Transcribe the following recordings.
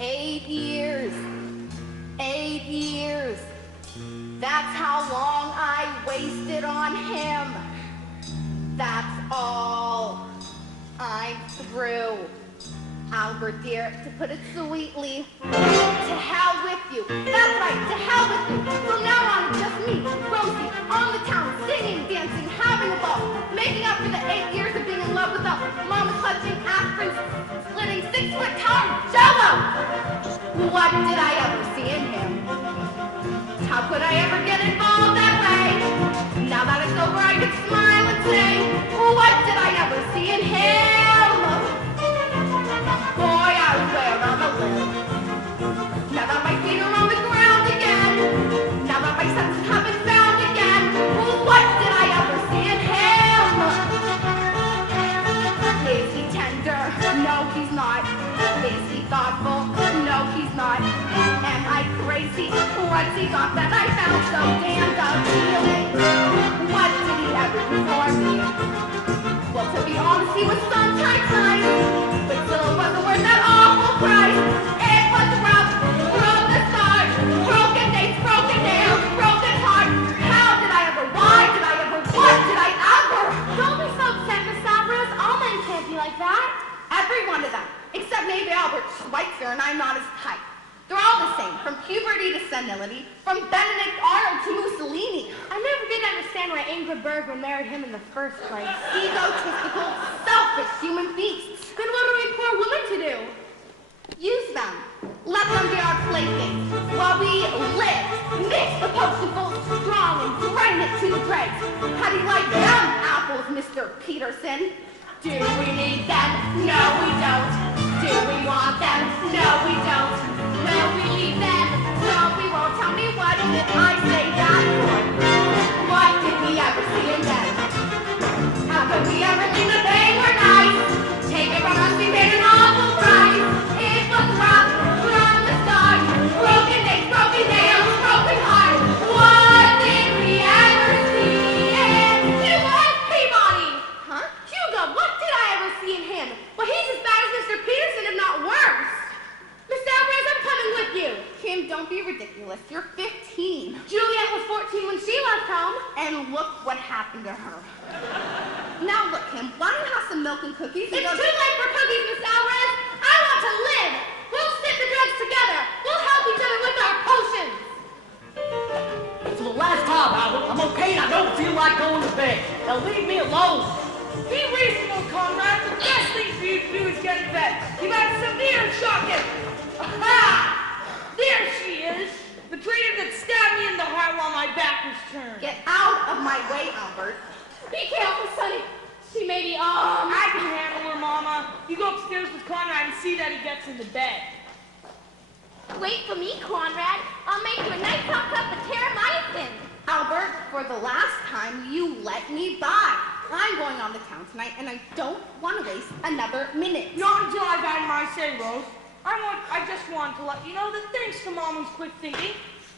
8 years. 8 years. That's how long I wasted on him. That's all. I'm through. Albert dear, to put it sweetly, to hell with you. That's right, to hell with you. From now on, it's just me, Rosie, on the town, singing, dancing, having a ball, making up for the 8 years of being in love with a mama clutching, aspirin, splitting, 6-foot tower jello. What did I ever see in him? How could I ever get involved that way? Now that it's over, I could smile and say, what did I ever see in him? Boy, I swear I'm a limb. Now that my feet are on the ground again, now that my senses have been found again, what did I ever see in him? Is he tender? No, he's not. Is he thoughtful? No, he's not. Am I crazy? What's he got that I found so damned appealing? What did he ever do for me? Well, to be honest, he was sometimes nice, but still it wasn't worth that awful price. It was rough from the start. Broken days, broken nails, broken heart. How did I ever? Why did I ever? What did I ever? Don't be so upset, Miss Alvarez. All men can't be like that. Every one of them, except maybe Albert Schweitzer, and I'm not his type. They're all the same, from puberty to senility, from Benedict Arnold to Mussolini. I never did understand why Ingrid Bergman married him in the first place. Egotistical, selfish human beasts. Then what are we poor women to do? Use them. Let them be our playthings while we live. Mix the potion full strong and drain it to the dregs. How do you like them apples, Mr. Peterson? Do we need them? No, we don't. Do we want them? No, we don't. Will we leave them? No, we won't. Tell me, what did I say that for? What did we ever see in them? How could we ever think that they were nice? Take it from us, we paid an awful price. It was rough from the start. Broken days, broken nails, broken heart. What did we ever see in Hugo Peabody! Huh? Hugo, what did I ever see in him? Well, he's as bad as Mr. Peterson, if not worse. Miss Alvarez, I'm coming with you. Kim, don't be ridiculous. You're 15. Juliet was 14 when she left home. And look what happened to her. Now look, Kim, why don't you have some milk and cookies? It's too late for cookies, Miss Alvarez. I want to live. We'll stick the drugs together. We'll help each other with our potions. For the last time, Albert, I'm okay and I don't feel like going to bed. Now leave me alone. Be reasonable, Conrad. The best thing for you to do is get in bed. You've had severe shocking. Aha! There she is. The traitor that stabbed me in the heart while my back was turned. Get out of my way, Albert. Be careful, Sonny. She may be, I can handle her, Mama. You go upstairs with Conrad and see that he gets into bed. Wait for me, Conrad. I'll make you a nice hot cup of terramycin. Albert, for the last time, you let me by. I'm going on the town tonight, and I don't want to waste another minute. Not until I've had my say, Rose. I just want to let you know that thanks to Mama's quick thinking,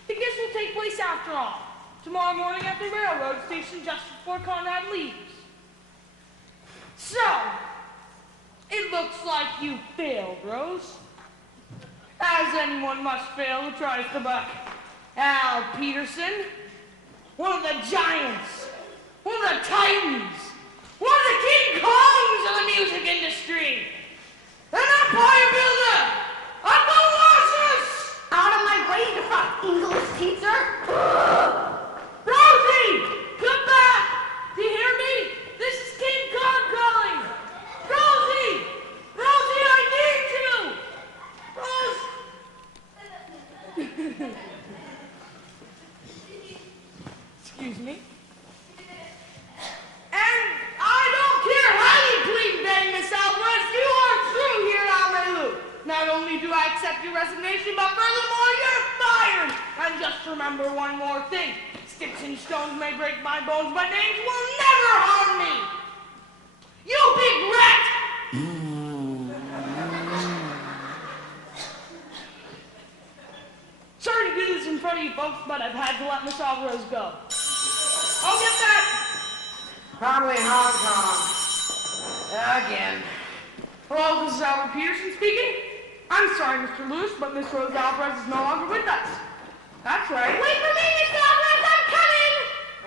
the kiss will take place after all. Tomorrow morning at the railroad station just before Conrad leaves. So, it looks like you failed, Rose. As anyone must fail who tries to buck Al Peterson, one of the giants, one of the titans, one of the King Kongs of the music industry, an empire builder, a colossus! Out of my way, you fuck English teacher! Rosie! Come back! Do you hear me? This is King Kong calling! Rosie! Rosie, I need you! Rose! Excuse me. And I don't care how you plead and beg, Miss Alvarez, you are true here at Almaylou. Not only do I accept your resignation, but furthermore, you're fired! And just remember one more thing. Sticks and stones may break my bones, but names will never harm me! You big rat! Sorry to do this in front of you folks, but I've had to let Miss Alvarez go. I'll get back! Probably Hong Kong. Again. Hello, this is Albert Peterson speaking. I'm sorry, Mr. Lewis, but Miss Rose Alvarez is no longer with us. That's right. Wait for me, Miss Alvarez, I'm coming!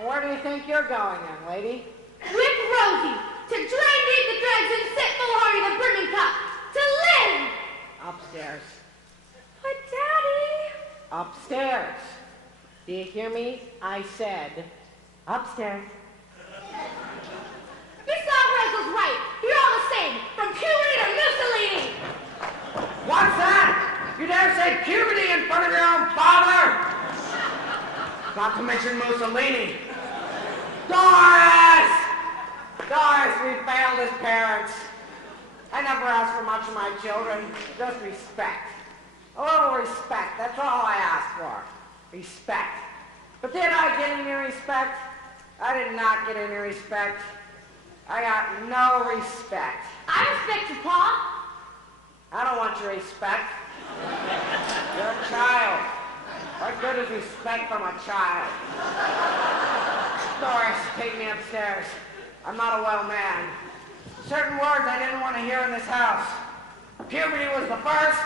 Where do you think you're going, young lady? With Rosie, to drain deep the dregs and sit full-hearty the brimming cup. To live! Upstairs. But Daddy... Upstairs. Do you hear me? I said upstairs. Miss Alvarez was right. You're all the same, from puberty to Mussolini. What's that? You dare say puberty in front of your own father? Not to mention Mussolini. Doris! Doris, we failed as parents. I never asked for much of my children, just respect. A little respect, that's all I asked for. Respect. But did I get any respect? I did not get any respect. I got no respect. I respect you, Pa. I don't want your respect. You're a child. What good is respect from a child? Doris, take me upstairs. I'm not a well man. Certain words I didn't want to hear in this house. Puberty was the first,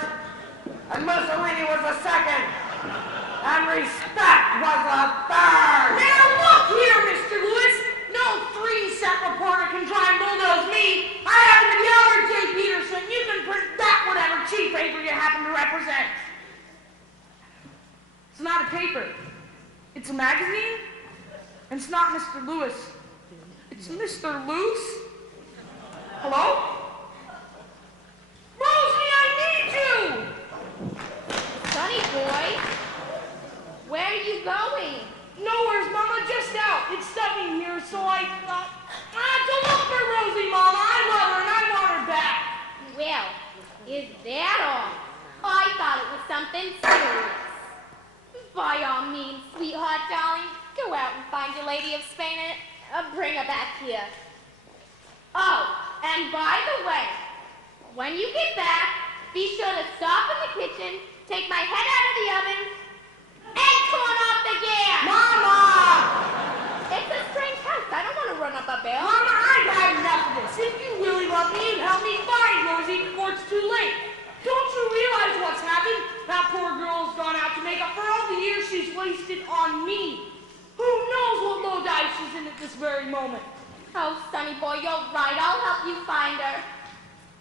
and Mussolini was the second, and respect was the third. Now look here, Mr. Lewis. No three-set reporter can try and bulldoze me. I happen to be Albert J. Peterson. You can print that whatever cheap paper you happen to represent. It's not a paper. It's a magazine. And it's not Mr. Lewis. It's Mr. Loose. Hello? Rosie, I need you! Sonny boy, where are you going? Nowhere's Mama, just out. It's stuffy here, so I thought, don't look for Rosie, Mama. I love her and I want her back. Well, is that all? I thought it was something serious. By all means, sweetheart, darling, go out and find your lady of Spain and bring her back here. Oh, and by the way, when you get back, be sure to stop in the kitchen, take my head out of the oven, and turn off the gas. Mama! It's a strange house. I don't want to run up a bill. Mama, I've had enough of this. If you really love me, you'd help me find Rosie before it's too late. Don't you realize what's happened? That poor girl's gone out to make up for all the years she's wasted on me. Who knows what low dive she's in at this very moment? Oh, Sonny boy, you're right. I'll help you find her.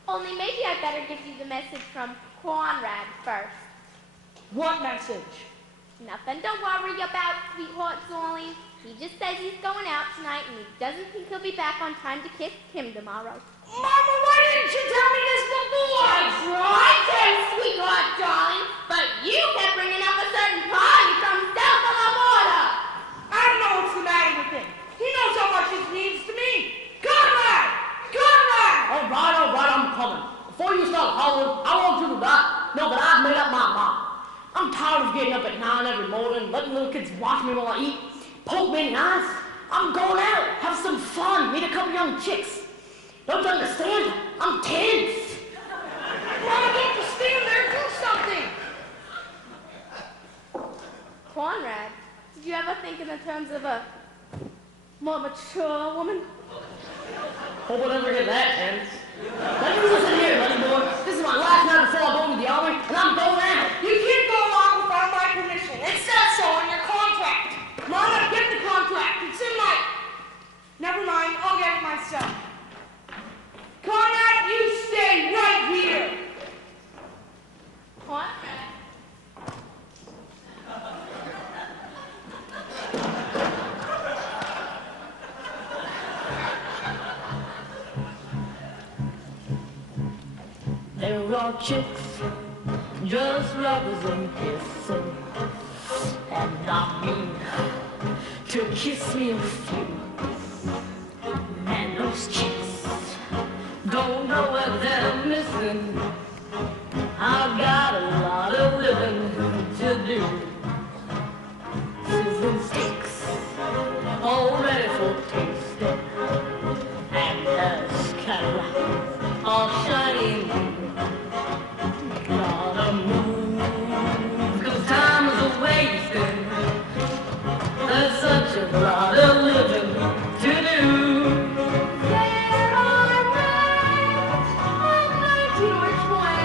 Only maybe I better give you the message from Conrad first. What message? Nothing to worry about, sweetheart darling. He just says he's going out tonight and he doesn't think he'll be back on time to kiss Kim tomorrow. Mama, why didn't you tell me this before? I did, sweetheart darling, but you kept bringing up a certain party from south of the border. I don't know what's the matter with him. He knows how much he means to me. Conrad! Conrad! All right, I'm coming. Before you start hollering, I want you to know that I've made up my mind. I'm tired of getting up at 9 every morning, letting little kids watch me while I eat, poke me in the eyes. I'm going out, have some fun, meet a couple young chicks. Don't you understand? I'm tense. Mama, don't just stand there. Do something. Conrad, did you ever think in the terms of a more mature woman? Hope I never get that tense. Now you listen here, buddy boy. This is my last night before I go into the army, and I'm going out. You can't go along without my permission. It says so in your contract. Mama, get the contract. It's in my... Never mind. I'll get it myself. Conrad, you stay right here. Conrad? There are chicks, just lovers and kissing, and I mean to kiss me a few. And those chicks don't know what they're missing. I've got a lot of living to do. Sizzling sticks, all ready for tasting, and those Carolinas all shining. Gotta move, 'cause time is a-wasting. There's such a lot of living to do. There are nights, I'm 19 or 20.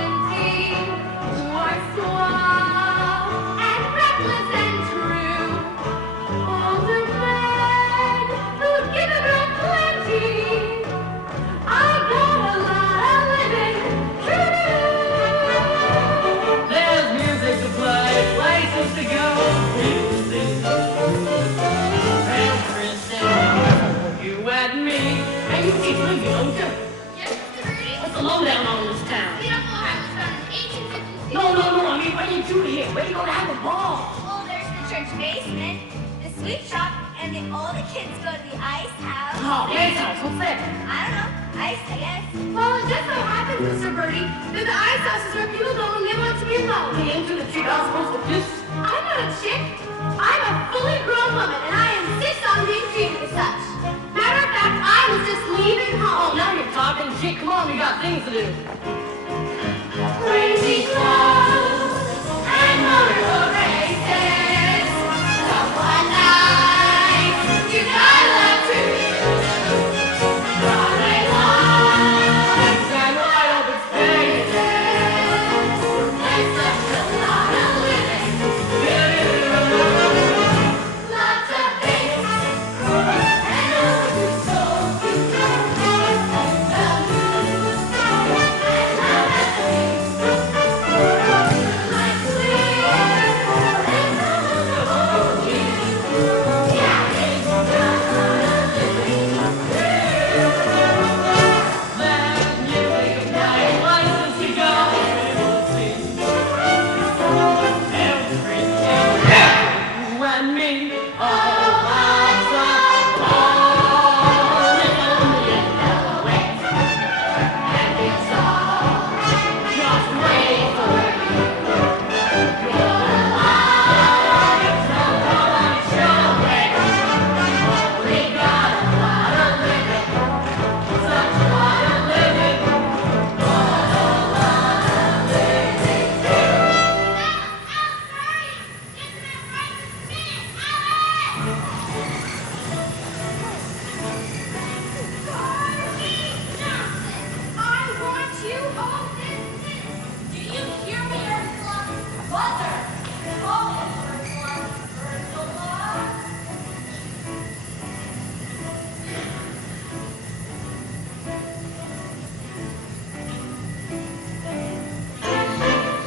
do here? Where you gonna have a ball? Well, there's the church basement, the sweet shop, and then all the kids go to the ice house. Oh, the ice house. What's that? I don't know. Ice, I guess. Well, it just so happens, Mr. Birdie, that the ice house is where people go when they want to be alone. Hey, ain't you the chick I was supposed to kiss? I'm not a chick. I'm a fully grown woman, and I insist on being treated as such. Matter of fact, I was just leaving Oh, home. now you're talking shit. Come on, we got things to do. Crazy clothes and motorboat races. Someone nice, you gotta love to Broadway lights and wide open spaces. There's such a lot of living to do. Lots of things and oversold.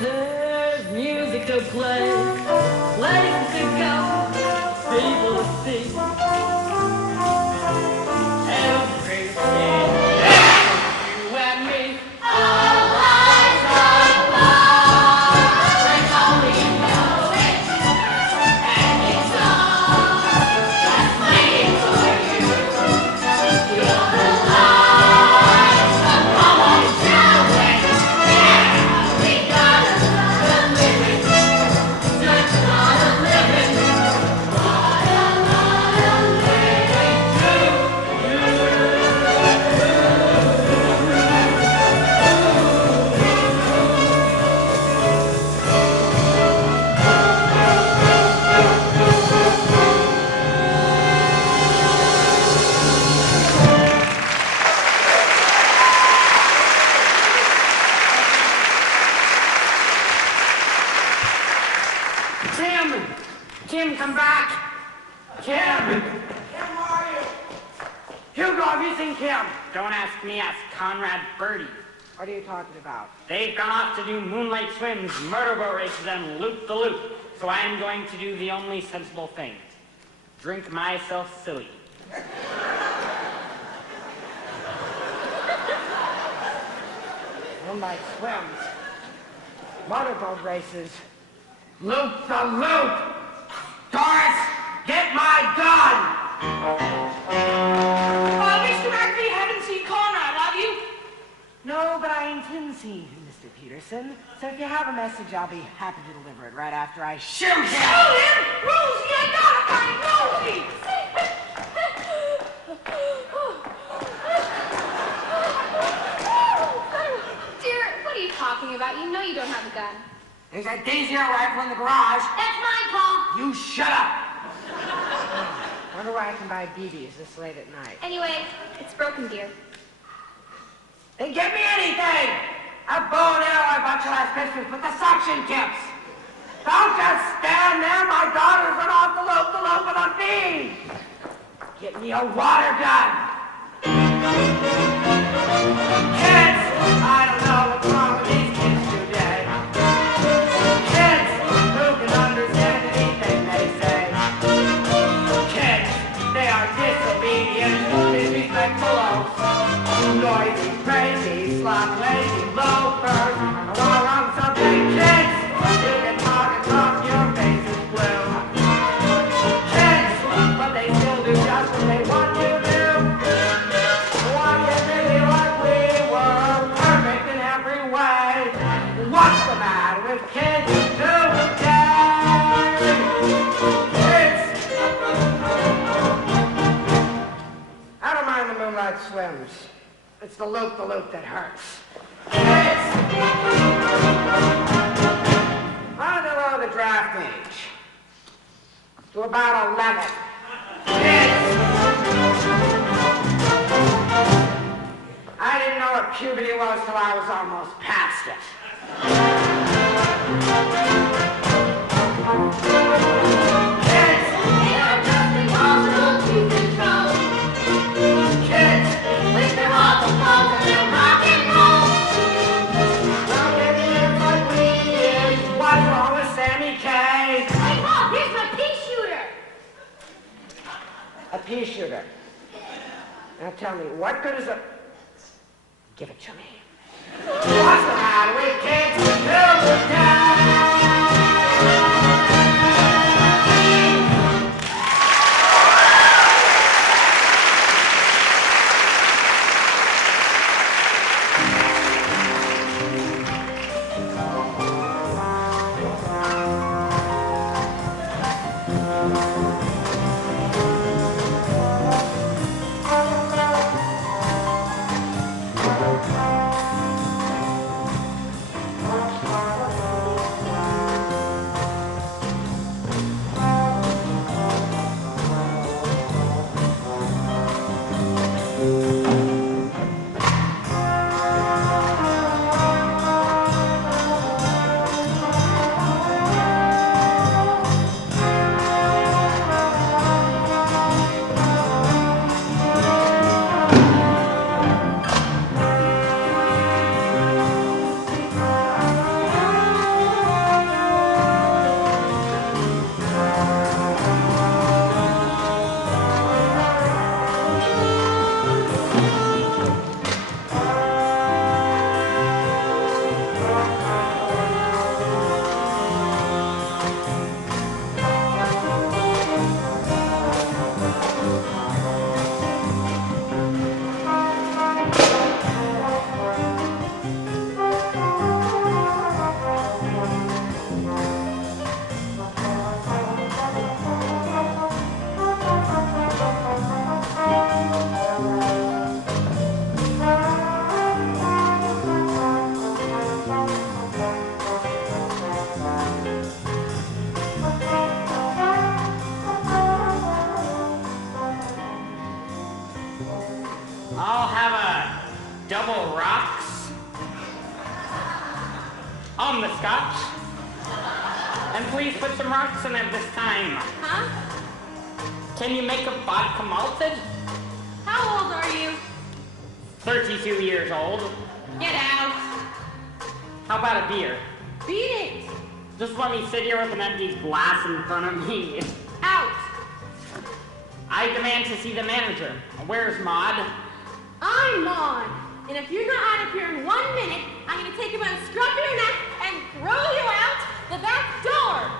The news and to play, places to go, people to see. Everything, you and me. All lights above, and only you know it. And it's all just waiting for you. You're the lights, so come on, show it. Yeah, we gotta love the living. Such a lot of living. What a lot of living to Tim, come back. Kim! Kim, where are you? Hugo, have you seen Kim? Don't ask me, ask Conrad Birdie. What are you talking about? They've gone off to do moonlight swims, motorboat races, and loop-the-loop. So I'm going to do the only sensible thing. Drink myself silly. Moonlight swims, motorboat races, loop the loop. Doris, get my gun! Mr. Murphy, you haven't seen Conrad, have you? No, but I intend seeing him, Mr. Peterson. So if you have a message, I'll be happy to deliver it right after I shoot him. Shoot him! Rosie, I gotta find Rosie! Dear, what are you talking about? You know you don't have a gun. There's a D0 rifle in the garage. That's mine, Paul. You shut up! Wonder where I can buy BBs this late at night. Anyway, it's broken, dear. Then give me anything! A bow and arrow I bought you last Christmas with the suction tips! Don't just stand there, my daughter's run off the loop with a bee! Get me a water gun! Kids! I don't know what's wrong with these kids today. Kids who can understand anything they say. Kids, they are disobedient, disrespectful, noisy, crazy, slop, lazy, loafers. I want to run something, kids. You can talk with kids today. I don't mind the moonlight swims. It's the loop that hurts. I lower the draft age to about 11. I didn't know what puberty was till I was almost past it. Kids! They're just impossible to control. Kids! With their awful clothes and their rock and roll. Well, maybe it's like we did. What's wrong with Sammy K? Hey, Bob, here's my pea shooter. A pea shooter. Now tell me, what good is a... Give it to me. What's the matter with kids today? I'll have a double rocks on the scotch. And please put some rocks in it this time. Huh? Can you make a vodka malted? How old are you? 32 years old. Get out. How about a beer? Beat it. Just let me sit here with an empty glass in front of me. Out. I demand to see the manager. Where's Maud? I'm on. And if you're not out of here in 1 minute, I'm going to take you by the scruff of your neck and throw you out the back door.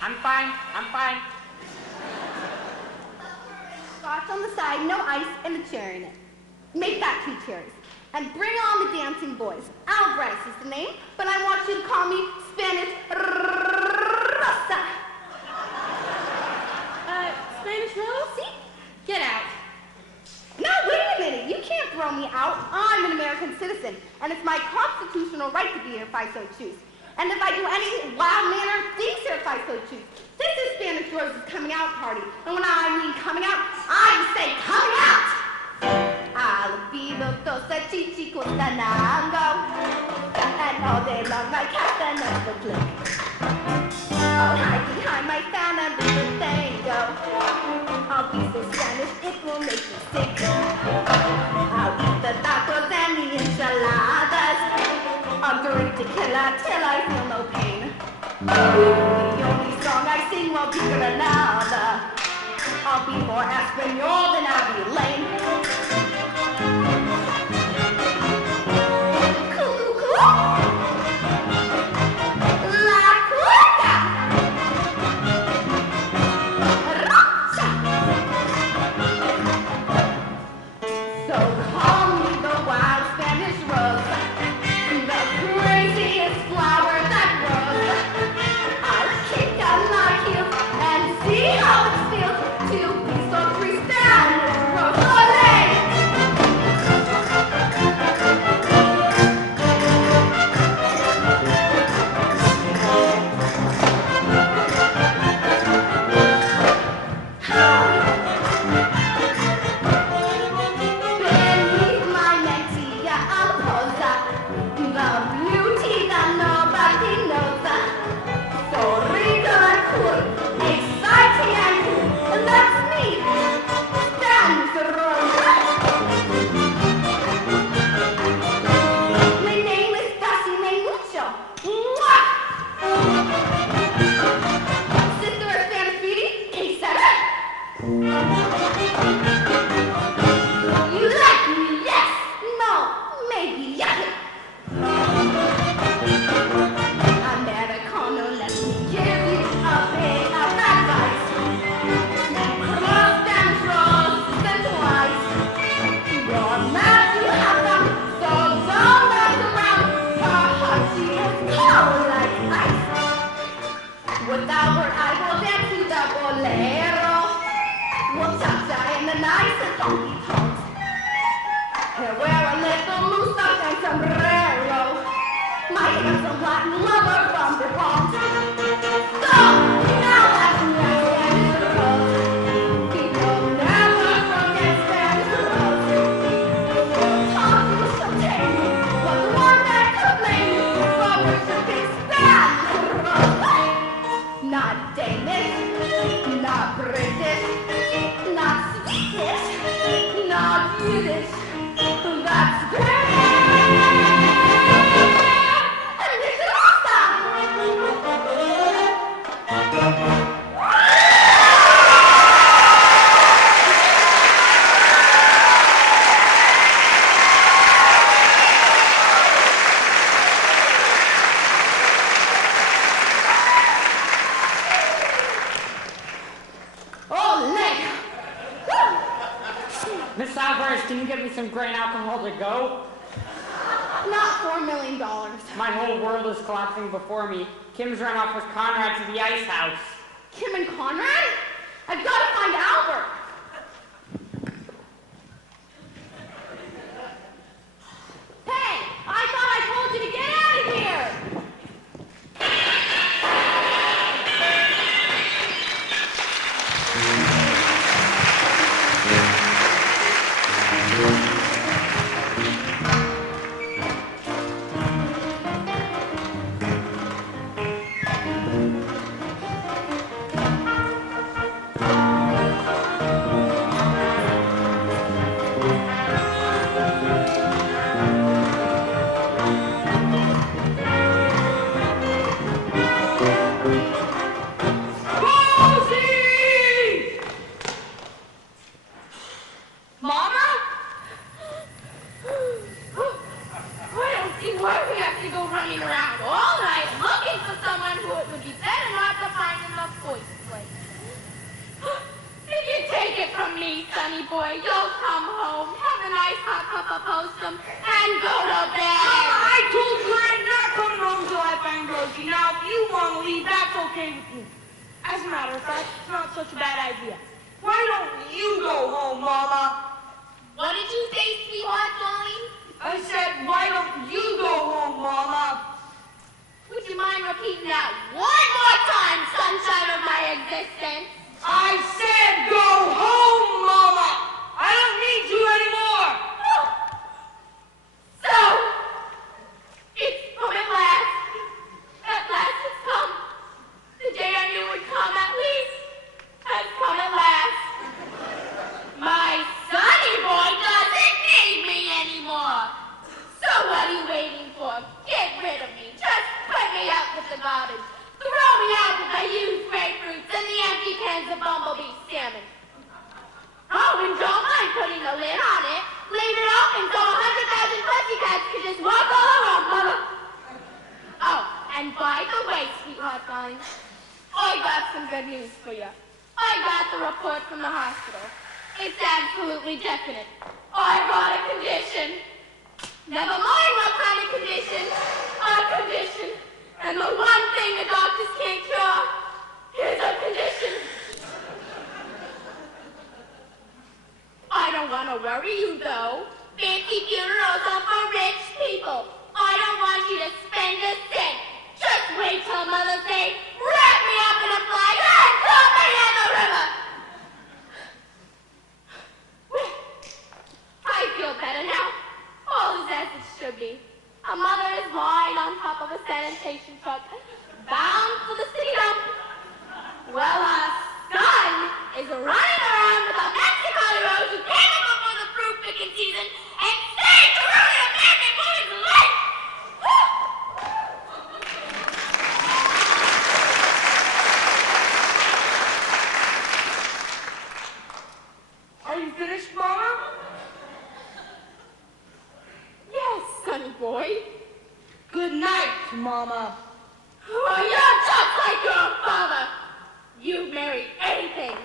I'm fine. I'm fine. Scotch on the side, no ice, and a chair in it. Make that 2 chairs. And bring on the dancing boys. Alvarez is the name, but I want you to call me Spanish Rosa. Spanish Rose? See? Get out. No, wait a minute. You can't throw me out. I'm an American citizen, and it's my constitutional right to be here if I so choose. And if I do any wild manner of things here if I so choose. This is Spanish Rose's coming out party. And when I mean coming out, I say coming out! I'll be the dosa chichi costanango, and all day long my cat never blink. I'll hide behind my fan and do the tango. I'll be so Spanish it will make me sick. I'll eat the tacos and the enchiladas. I'll drink tequila till I feel no pain. The only song I sing will be Granada. I'll be more Espanol than I'll be lame. La cueca. Rocha. So call me the wild Spanish rose, the craziest flower that grows. I'll kick down my heels and see how it feels to be so free Spanish rose. Olé! Beneath my mantilla amposa, the beauty that nobody knows. So regal and cool, exciting and cool, and that's me, Spanish Rose. My name is Dulce Mucho. Mwah! Sister of Santa Fe, Quesada. You like me, yes, no, maybe, yes. Americano, let me give you a bit of advice. Cross Spanish roses and twice. Your mouth, you have them, so don't mess around. Her heart, she is cold like ice. Without her, I will dance to the bolero. We'll cha-cha in the nice and funky tones. He'll wear a little moustache and sombrero. My handsome Latin lover from the Bronx. So, now that's me, Spanish Rose. People never forget Spanish Rose. She'll talk you, she'll tame you, but the one that complains for worshiping Spanish Rose. Not Danish, not British, not Swedish, not Yiddish. That's great! And this is awesome! Oh, leg! Miss Alvarez, can you get me some grain alcohol to go? Not $4 million. My whole world is collapsing before me. Kim's run off with Conrad to the ice house. Kim and Conrad? I've got to find Albert. Hey, I thought I told you to get out of here. Rosie! Mama? I don't see why we have to go running around all night looking for someone who it would be better not to find in the first place. If you take it from me, sonny boy, you'll come home, have a nice hot cup of postum, and go to bed. I told you I'm not coming home till I find Rosie. Now, if you want to leave, that's okay with me. As a matter of fact, it's not such a bad idea. Why don't you go home, Mama? What did you say, sweetheart, darling? I said, why don't you go home, Mama? Would you mind repeating that one more time, sunshine of my existence? I said go home, Mama! I don't need you anymore! So, it's come at last. At last it's come. The day I knew would come at least has come at last. My sonny boy doesn't need me anymore. So what are you waiting for? Get rid of me. Just put me out with the garbage. Throw me out with the used grapefruits and the empty cans of bumblebee salmon. Oh, and don't mind putting a lid on it. Leave it open so 100,000 pussycats can just walk all around, mother. Oh, and by the way, sweetheart darling, I got some good news for you. I got the report from the hospital. It's absolutely definite. I got want to worry you, though. Fancy funerals are for rich people. I don't want you to spend a cent. Just wait till Mother's Day. Wrap me up in a flag and throw me in the river. I feel better now. All is as it should be. A mother is lying on top of a sanitation truck, bound for the city dump. Well, a son is running around with a Mexicali rose who came up before the fruit picking season and saved the ruined American boy's life. Are you finished, Mama? Yes, sonny boy. Good night, Mama. Well, you're just like your father. You've married anything.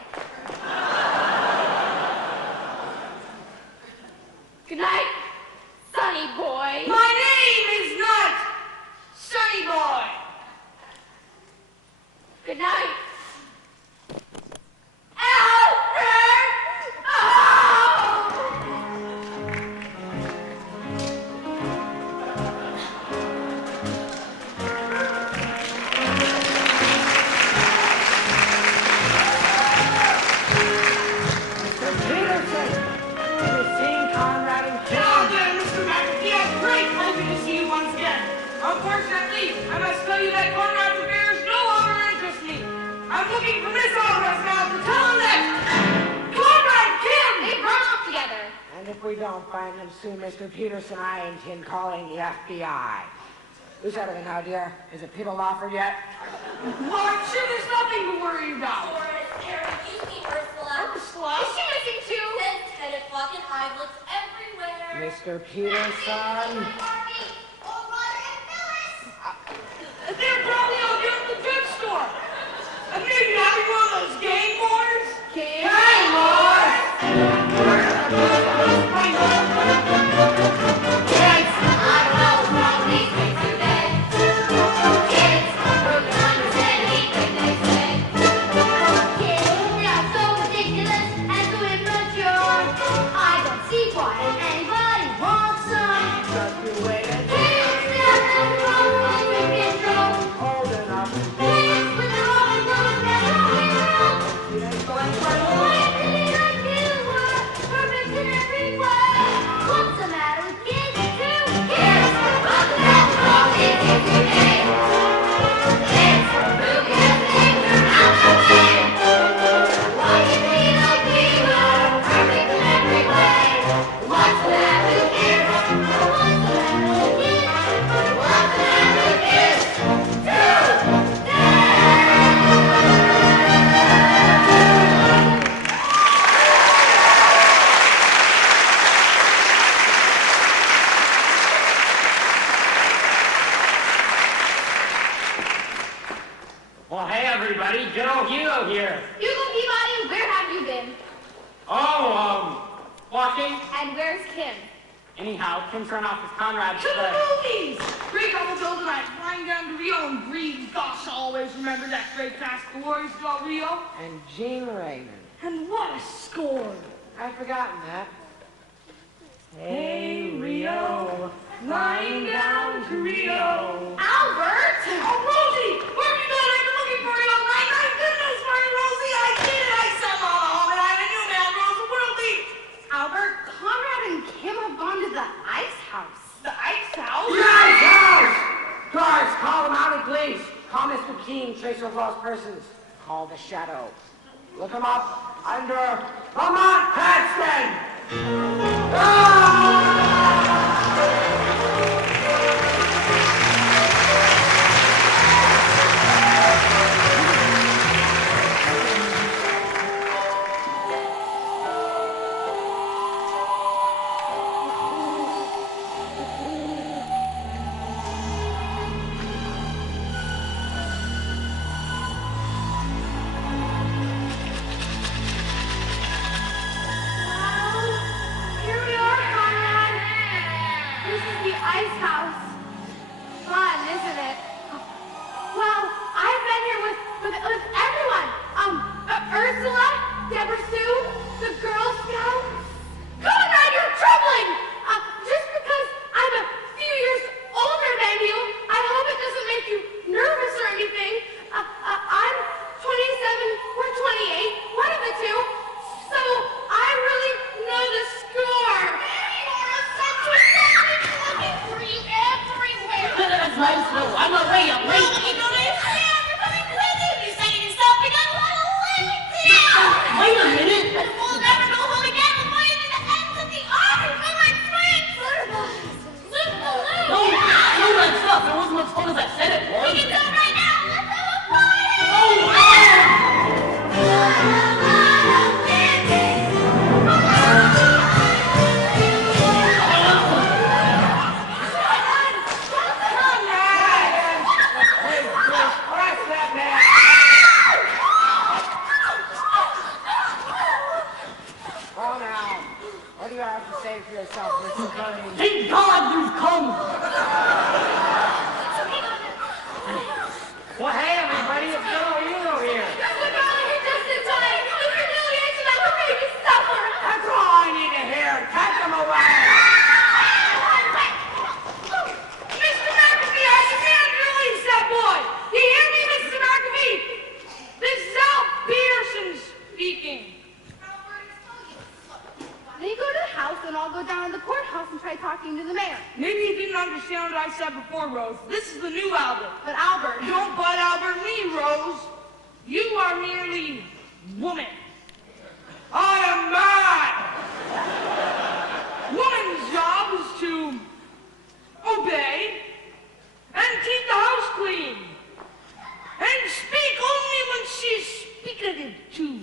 Good night, sonny boy. My name is not Sonny Boy. Good night. Alfred! Oh! Mr. Peterson, have you seen Conrad and Kim? Hello there, Mr. McAfee. I'm great hoping to see you once again. Unfortunately, I must tell you that Conrad's affairs no longer interest me. I'm looking for Miss Alvarez now to tell him that Conrad and Kim! They run off together. And if we don't find them soon, Mr. Peterson, I intend calling the FBI. Who's having an idea? Is it Peter Lawford yet? Well, I'm sure there's nothing to worry about. Doris, Eric, you see Ursula? Ursula? Is she missing too? Since 10 o'clock and I've looked everywhere. Mr. Peterson? Barbie, old Roger and Phyllis. They're probably out here at the drugstore. And maybe having one of those gang wars. Gang wars? Kids, I don't know what's wrong with these things today. Kids, who can understand anything they say? Kids, they are so ridiculous and so immature. I don't see why anybody wants them. Just you wait and Kids, they are not wrong under control. hold enough. Kids with their own world and their own world. You ain't going for Why do they like you? Perfect in every way. What's the matter with kids too? Kids, what's the matter with all these things today? Kids, who can think they're out the way? Why do they like we were perfect in every way? What's the matter with kids? What's the matter with kids? What's the matter with kids? Well, hey, everybody. Joe Hero here. Hugo Peabody, where have you been? Walking. And where's Kim? Anyhow, Kim's run off with Conrad's To the sled. movies! Great Uncle Bill and I flying down to Rio and breathe. Gosh, I'll always remember that great cast of Glorious Del Rio. And Gene Raymond. And what a score! I've forgotten that. Hey, Rio, flying down to Rio. Albert! Oh, Rosie! Where have you been? I've been looking for you all night. My goodness, Mary Rosie, I did it! I sent Mama home and I'm a new man, Rose. The world beats. Albert, Conrad and Kim have gone to the ice house. The ice house? Yes, yes! Guards, call them out, please. Call Mr. Keene, tracer of lost persons. Call the Shadow. Look him up under Lamont Paxton! Here you have to say for yourself, Mr. Birdie? Thank God you've come. Well, hey, everybody, it's Little Hero here. Mr. Darling, just in time. The humiliation of the baby suffer. That's all I need to hear. Take them away. Mr. McAfee, I demand you release that boy. Do you hear me, Mr. McAfee? This is Al Peterson speaking. Then you go to the house, and I'll go down to the courthouse and try talking to the mayor. Maybe you didn't understand what I said before, Rose. This is the new Albert. But Albert, Don't butt Albert me, Rose. You are merely woman. I am man. Woman's job is to obey and keep the house clean and speak only when she's speaking to.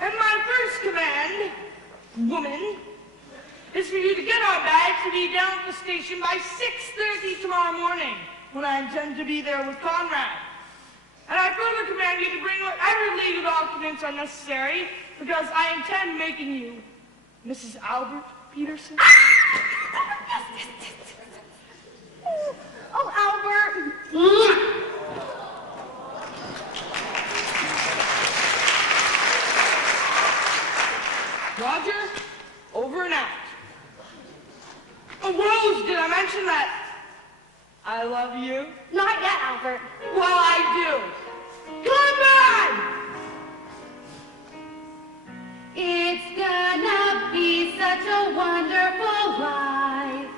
And my first command, woman, is for you to get our bags and be down at the station by 6:30 tomorrow morning, when I intend to be there with Conrad. And I further command you to bring whatever legal documents are necessary, because I intend making you Mrs. Albert Peterson. oh, Albert. Roger, over and out. Oh, Rose, did I mention that I love you? Not yet, Albert. Well, I do. Come on! It's gonna be such a wonderful life.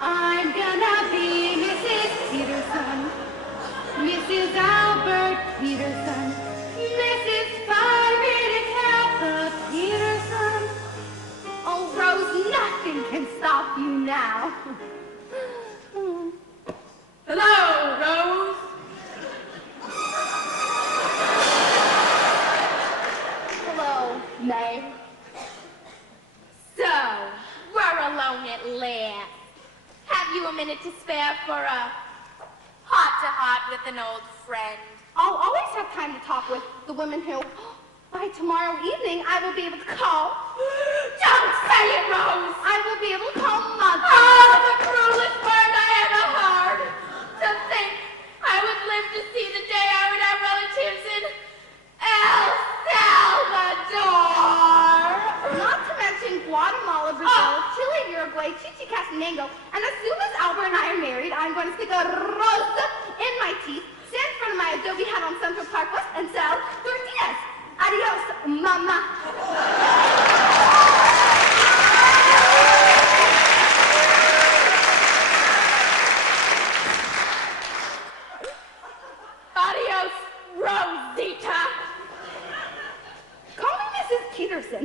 I'm gonna be Mrs. Peterson, Mrs. Albert Peterson, Mrs. Phi Kappa Peterson. Oh, Rose, nothing can stop you now. Hello, Rose. Hello, May. So, we're alone at last. Have you a minute to spare for a heart-to-heart with an old friend? I'll always have time to talk with the women who, by tomorrow evening, I will be able to call. Don't say it, Rose! I will be able to call Mother. Oh, the cruelest word I ever heard! To think I would live to see the day I would have relatives in El Salvador! Not to mention Guatemala, Brazil, Chile, Uruguay, Chichicastenango, and as soon as Albert and I are married, I'm going to stick a rosa in my teeth, stand in front of my adobe hat on Central Park West, and sell tortillas. Adios, mama. Adios, Rosita! Call me Mrs. Peterson.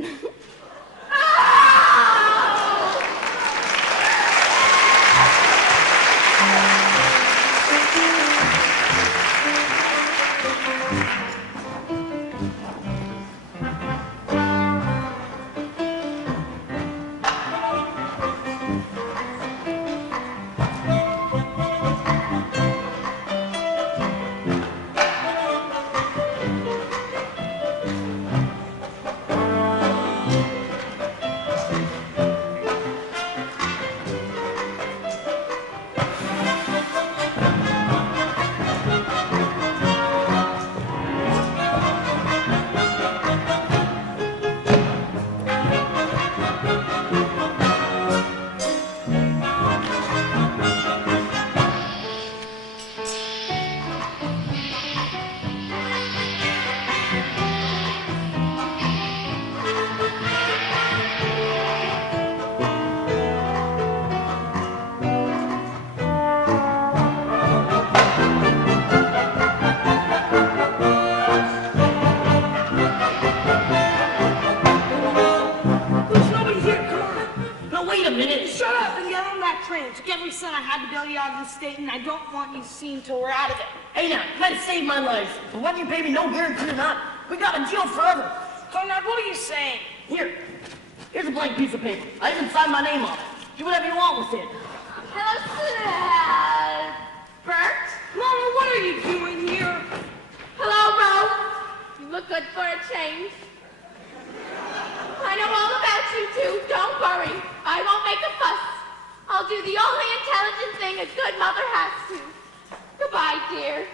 every cent I had to bail you out of the state, and I don't want you seen till we're out of it. Hey now, you might have saved my life, but whether you pay me no guarantee or not, we got in jail forever. Conrad, what are you saying? Here's a blank piece of paper. I even signed my name on it. Do whatever you want with it. Hello, Bert? Mama, what are you doing here? Hello, Rose. You look good for a change. worry. I won't make a fuss. I'll do the only intelligent thing a good mother has to. Goodbye, dear.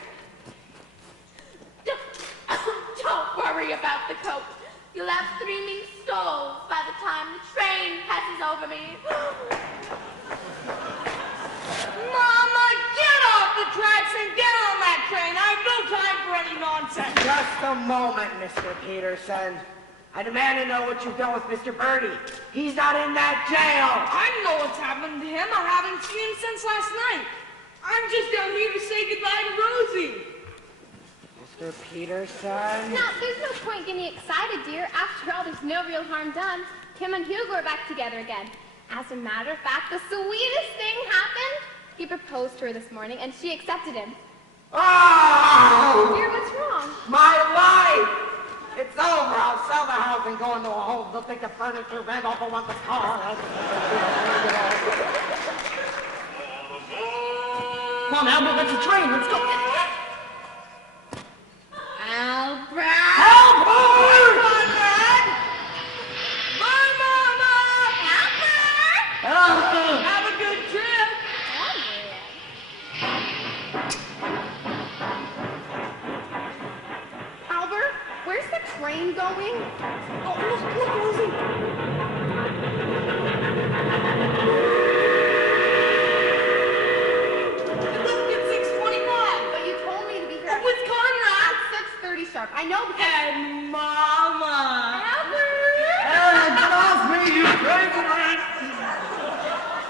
Don't worry about the coat. You'll have streaming stoles by the time the train passes over me. Mama, get off the tracks and get on that train. I have no time for any nonsense. Just a moment, Mr. Peterson. I demand to know what you've done with Mr. Birdie. He's not in that jail. I know what's happened to him. I haven't seen him since last night. I'm just down here to say goodbye to Rosie. Mr. Peterson? Now, there's no point getting excited, dear. After all, there's no real harm done. Kim and Hugo are back together again. As a matter of fact, the sweetest thing happened. He proposed to her this morning, and she accepted him. Oh! Dear, what's wrong? My life! It's over. I'll sell the house and go into a home. They'll take the furniture, rent off, want the car. Come on, Albert, that's a train. Let's go. Albert! Albert! Conrad! Bye, Mama! Albert! Have a good trip. Albert, where's the train going? Oh, look, Rosie. It left at 6:25. But you told me to be here With Conrad. at 6:30 sharp. I know because... And Mama. Albert! Get off me, you crazy man!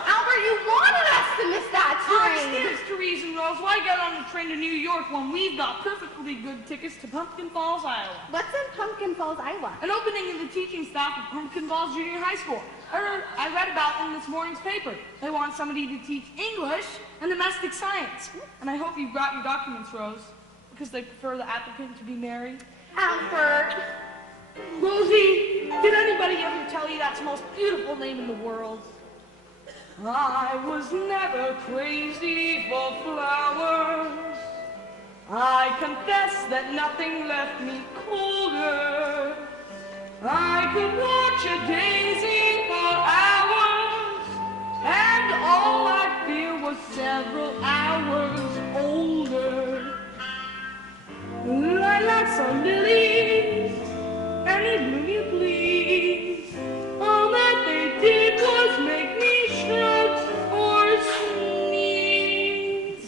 Albert, you wanted us to miss that train. Stands to reason, Rose. Why get on the train to New York when we've got perfectly good tickets to Pumpkin Falls, Iowa? What's in Pumpkin Falls, Iowa? An opening in the teaching staff at Pumpkin Falls Junior High School. I read about it in this morning's paper. They want somebody to teach English and domestic science. And I hope you've brought your documents, Rose, because they prefer the applicant to be married. Albert! Rosie, did anybody ever tell you that's the most beautiful name in the world? I was never crazy for flowers. I confess that nothing left me colder. I could watch a daisy for hours, and all I feel was several hours older. Lilacs are lilies, and they bloom you please. All that they did was make me shrug or sneeze.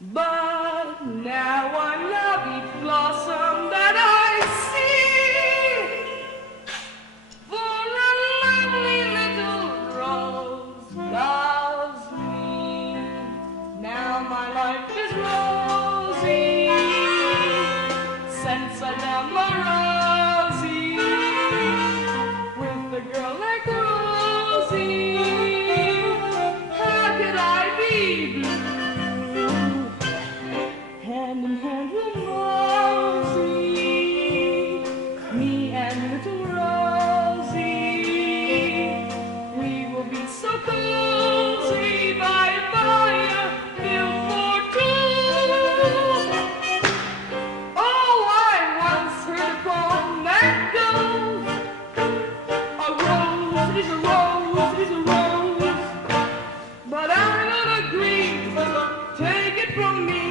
But now I love each blossom that I see. For a lovely little rose loves me. Now my life is rosy since I love my Rosie. With a girl like Rosie, how could I be blue? Hand in hand with Rosie, me and little Rosie, we will be so cozy by a fire filled for two. Oh, I once heard a poem that goes, a rose is a rose is a rose, but I don't agree, take it from me,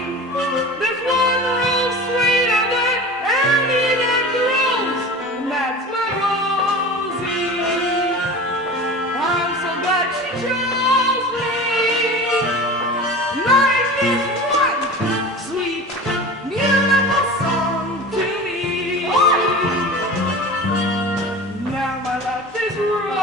there's one rose sweeter than any that grows, and that's my Rosie. I'm so glad she chose me. Life is one sweet, beautiful song to me. Now my life is rosy